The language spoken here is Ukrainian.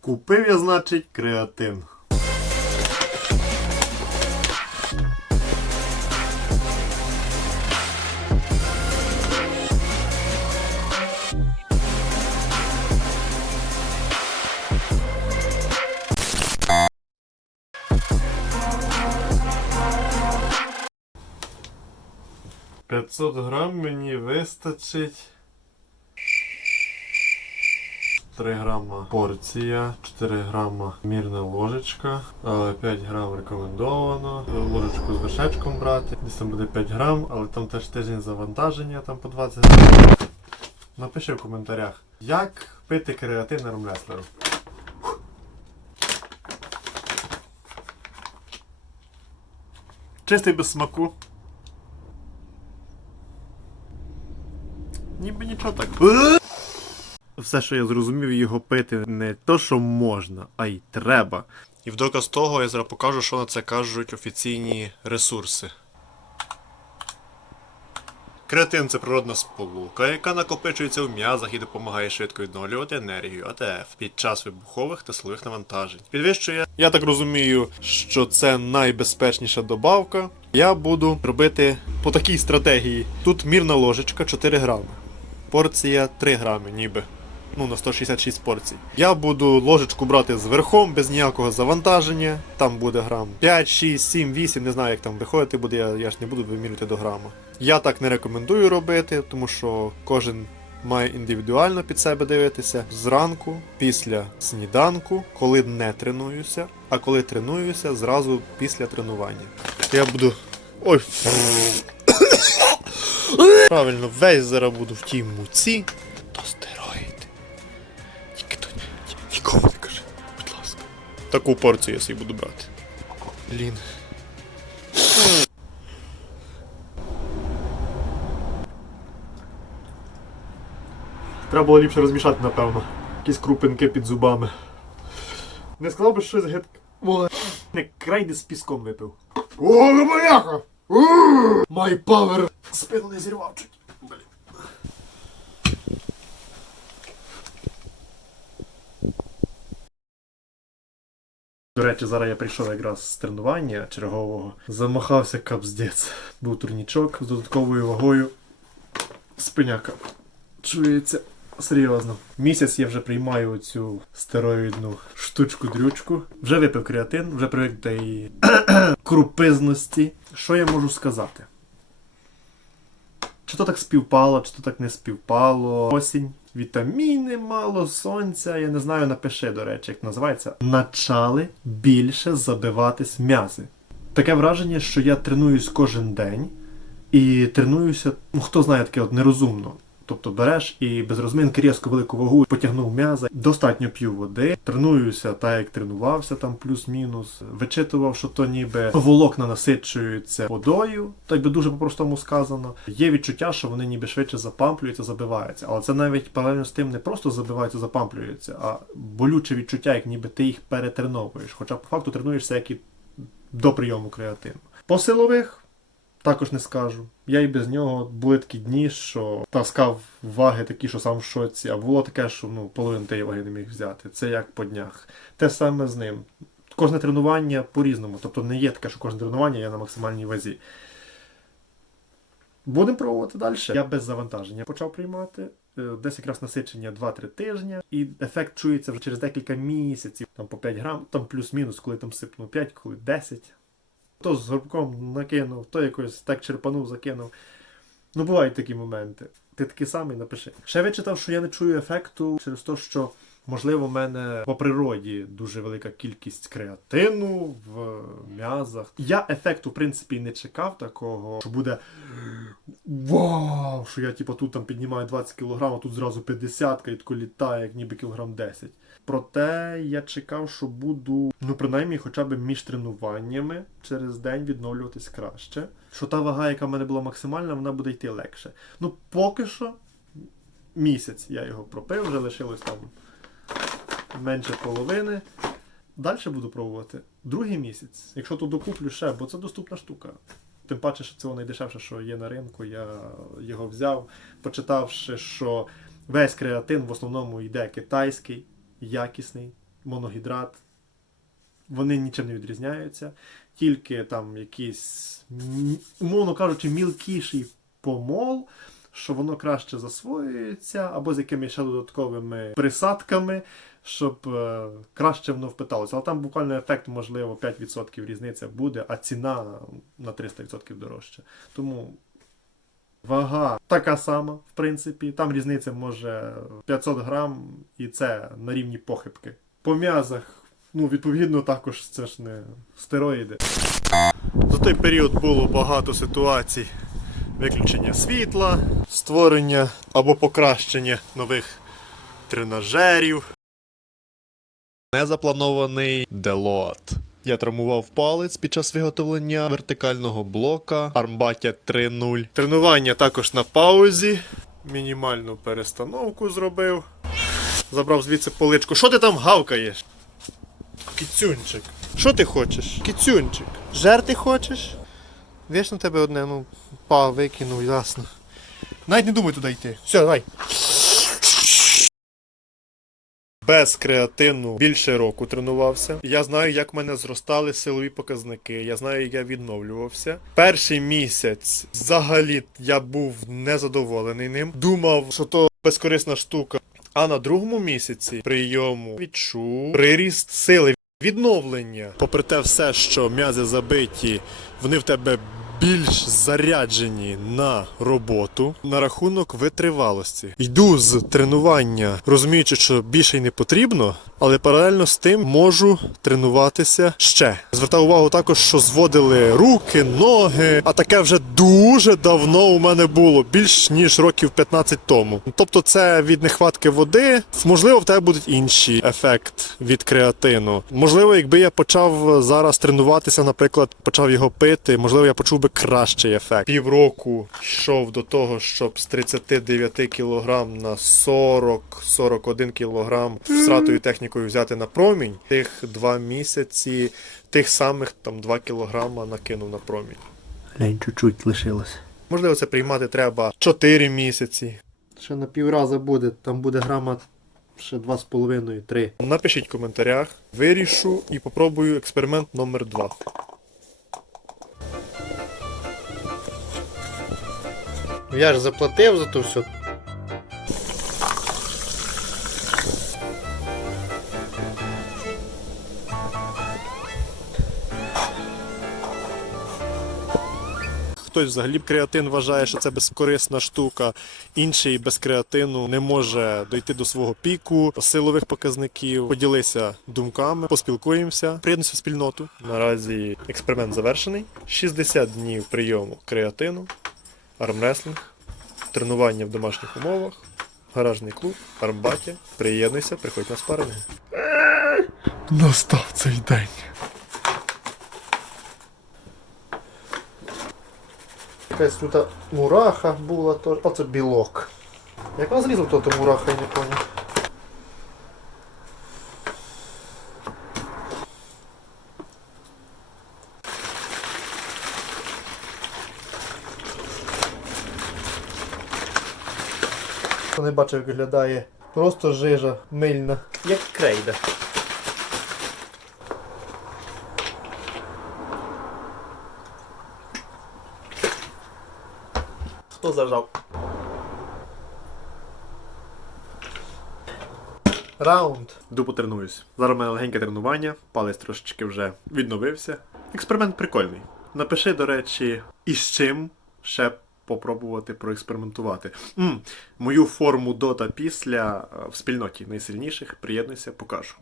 Купив я, значить, креатин. П'ятсот грам мені вистачить. 3 грама порція, 4 грама мірна ложечка, 5 грам рекомендовано. Ложечку з вершечком брати. Десь там буде 5 грам, але там теж тиждень завантаження, там по 20 грам. Напиши в коментарях, як пити креатин армреслеру. Чистий без смаку. Ніби нічого так. Все, що я зрозумів, його пити не то, що можна, а й треба. І в доказ того я зараз покажу, що на це кажуть офіційні ресурси. Креатин це природна сполука, яка накопичується в м'язах і допомагає швидко відновлювати енергію АТФ під час вибухових та силових навантажень. Підвищує. Я так розумію, що це найбезпечніша добавка. Я буду робити по такій стратегії. Тут мірна ложечка 4 грами. Порція 3 грами, ніби. Ну, на 166 порцій. Я буду ложечку брати з верхом, без ніякого завантаження. Там буде грам 5, 6, 7, 8, не знаю, як там виходити буде, я, я ж не буду вимірювати до грама. Я так не рекомендую робити, тому що кожен має індивідуально під себе дивитися зранку, після сніданку, коли не тренуюся, а коли тренуюся, зразу після тренування. Я буду. Ой. Правильно, весь зараз буду в тій муці. То стероїди. Тільки то ні- нікому не кажи, будь ласка. Таку порцію я собі буду брати. Блін. Треба було ліпше розмішати, напевно. Якісь крупинки під зубами. Не сказав би, що щось гидке. Не крайди з піском випив. О, мояха! Май павер! Спину не зірвав чуть. Блін. До речі, зараз я прийшов якраз з тренування чергового. Замахався капздець. Був турнічок з додатковою вагою. Спиняка. Чується серйозно. Місяць я вже приймаю цю стероїдну штучку-дрючку. Вже випив креатин, вже привик до крупизності. Що я можу сказати? Чи то так співпало, чи то так не співпало. Осінь, вітаміни, мало, сонця. Я не знаю, напиши, до речі, як називається. Начали більше забиватись м'язи. Таке враження, що я тренуюсь кожен день і тренуюся, ну хто знає таке от нерозумно. Тобто береш і без розминки різко велику вагу потягнув м'яза, достатньо п'ю води, тренуюся так, як тренувався, там плюс-мінус, вичитував, що то ніби волокна насичуються водою, так би дуже по-простому сказано. Є відчуття, що вони ніби швидше запамплюються, забиваються. Але це навіть паралельно з тим не просто забиваються, запамплюються, а болюче відчуття, як ніби ти їх перетреновуєш. Хоча по факту тренуєшся як і до прийому креатину. По силових також не скажу. Я і без нього були такі дні, що таскав ваги такі, що сам в шоці, а було таке, що ну, половину тієї ваги не міг взяти. Це як по днях. Те саме з ним. Кожне тренування по-різному. Тобто не є таке, що кожне тренування є на максимальній вазі. Будемо пробувати далі. Я без завантаження почав приймати. Е, Десь якраз насичення 2-3 тижні, і ефект чується вже через декілька місяців, там по 5 грам, там плюс-мінус, коли там сипнув 5, коли 10. То з горбком накинув, то якось так черпанув, закинув. Ну, бувають такі моменти. Ти такий самий напиши. Ще вичитав, що я не чую ефекту через те, що, можливо, в мене по природі дуже велика кількість креатину в м'язах. Я ефекту, в принципі, не чекав такого, що буде вау! Що я типу, тут там піднімаю 20 кг, а тут зразу 50 і тако літає, як ніби кілограм 10. Проте я чекав, що буду, ну принаймні, хоча б між тренуваннями через день відновлюватись краще. Що та вага, яка в мене була максимальна, вона буде йти легше. Ну, поки що місяць я його пропив, вже лишилось там менше половини. Далі буду пробувати. другий місяць, якщо то докуплю ще, бо це доступна штука. Тим паче, що це найдешевше, що є на ринку, я його взяв, почитавши, що весь креатин в основному йде китайський, якісний, моногідрат. Вони нічим не відрізняються, тільки там якийсь, умовно кажучи, мілкіший помол, що воно краще засвоюється, або з якимись ще додатковими присадками, щоб е, краще воно впиталося. Але там буквально ефект, можливо, 5% різниця буде, а ціна на 300% дорожча. Тому вага така сама, в принципі. Там різниця може 500 грам, і це на рівні похибки. По м'язах, ну, відповідно, також це ж не стероїди. За той період було багато ситуацій виключення світла, створення або покращення нових тренажерів. Незапланований делот. Я травмував палець під час виготовлення вертикального блока Armbatia 3.0. Тренування також на паузі. Мінімальну перестановку зробив. Забрав звідси поличку. Що ти там гавкаєш? Кіцюнчик. Що ти хочеш? Кіцюнчик. Жерти хочеш? Вічно тебе одне, ну, па, викинув, ясно. Навіть не думай туди йти. Все, давай. Без креатину більше року тренувався. Я знаю, як в мене зростали силові показники. Я знаю, як я відновлювався. Перший місяць взагалі я був незадоволений ним. Думав, що то безкорисна штука. А на другому місяці прийому відчув приріст сили. Відновлення, попри те, все, що м'язи забиті, вони в тебе більш заряджені на роботу на рахунок витривалості. Йду з тренування, розуміючи, що більше й не потрібно, але паралельно з тим можу тренуватися ще. Звертав увагу також, що зводили руки, ноги, а таке вже дуже давно у мене було, більш ніж років 15 тому. Тобто, це від нехватки води. Можливо, в тебе будуть інші ефект від креатину. Можливо, якби я почав зараз тренуватися, наприклад, почав його пити, можливо, я почув би кращий ефект. Півроку йшов до того, щоб з 39 кг на 40-41 кг стратою технікою взяти на промінь. Тих два місяці, тих самих там 2 кг накинув на промінь. Глянь, чуть-чуть лишилось. Можливо, це приймати треба 4 місяці. Ще на півраза буде, там буде грама ще 2,5-3. Напишіть в коментарях, вирішу і попробую експеримент номер 2. Я ж заплатив за то все. Хтось взагалі креатин вважає, що це безкорисна штука. Інший без креатину не може дойти до свого піку, силових показників. Поділися думками, поспілкуємося, приєднуйся в спільноту. Наразі експеримент завершений. 60 днів прийому креатину, армреслінг, тренування в домашніх умовах, гаражний клуб, армбаті. Приєднуйся, приходь на спаринги. Настав цей день. Якась тут мураха була, то... оце білок. Як вона зрізав то, то мураха, я не поняв. Хто не бачив, як виглядає. Просто жижа мильна. Як крейда. Хто зажав? Раунд. Йду потренуюсь. Зараз у мене легеньке тренування, палець трошечки вже відновився. Експеримент прикольний. Напиши, до речі, і з чим ще попробувати проекспериментувати. м мою форму до та після е, в спільноті найсильніших приєднуйся, покажу.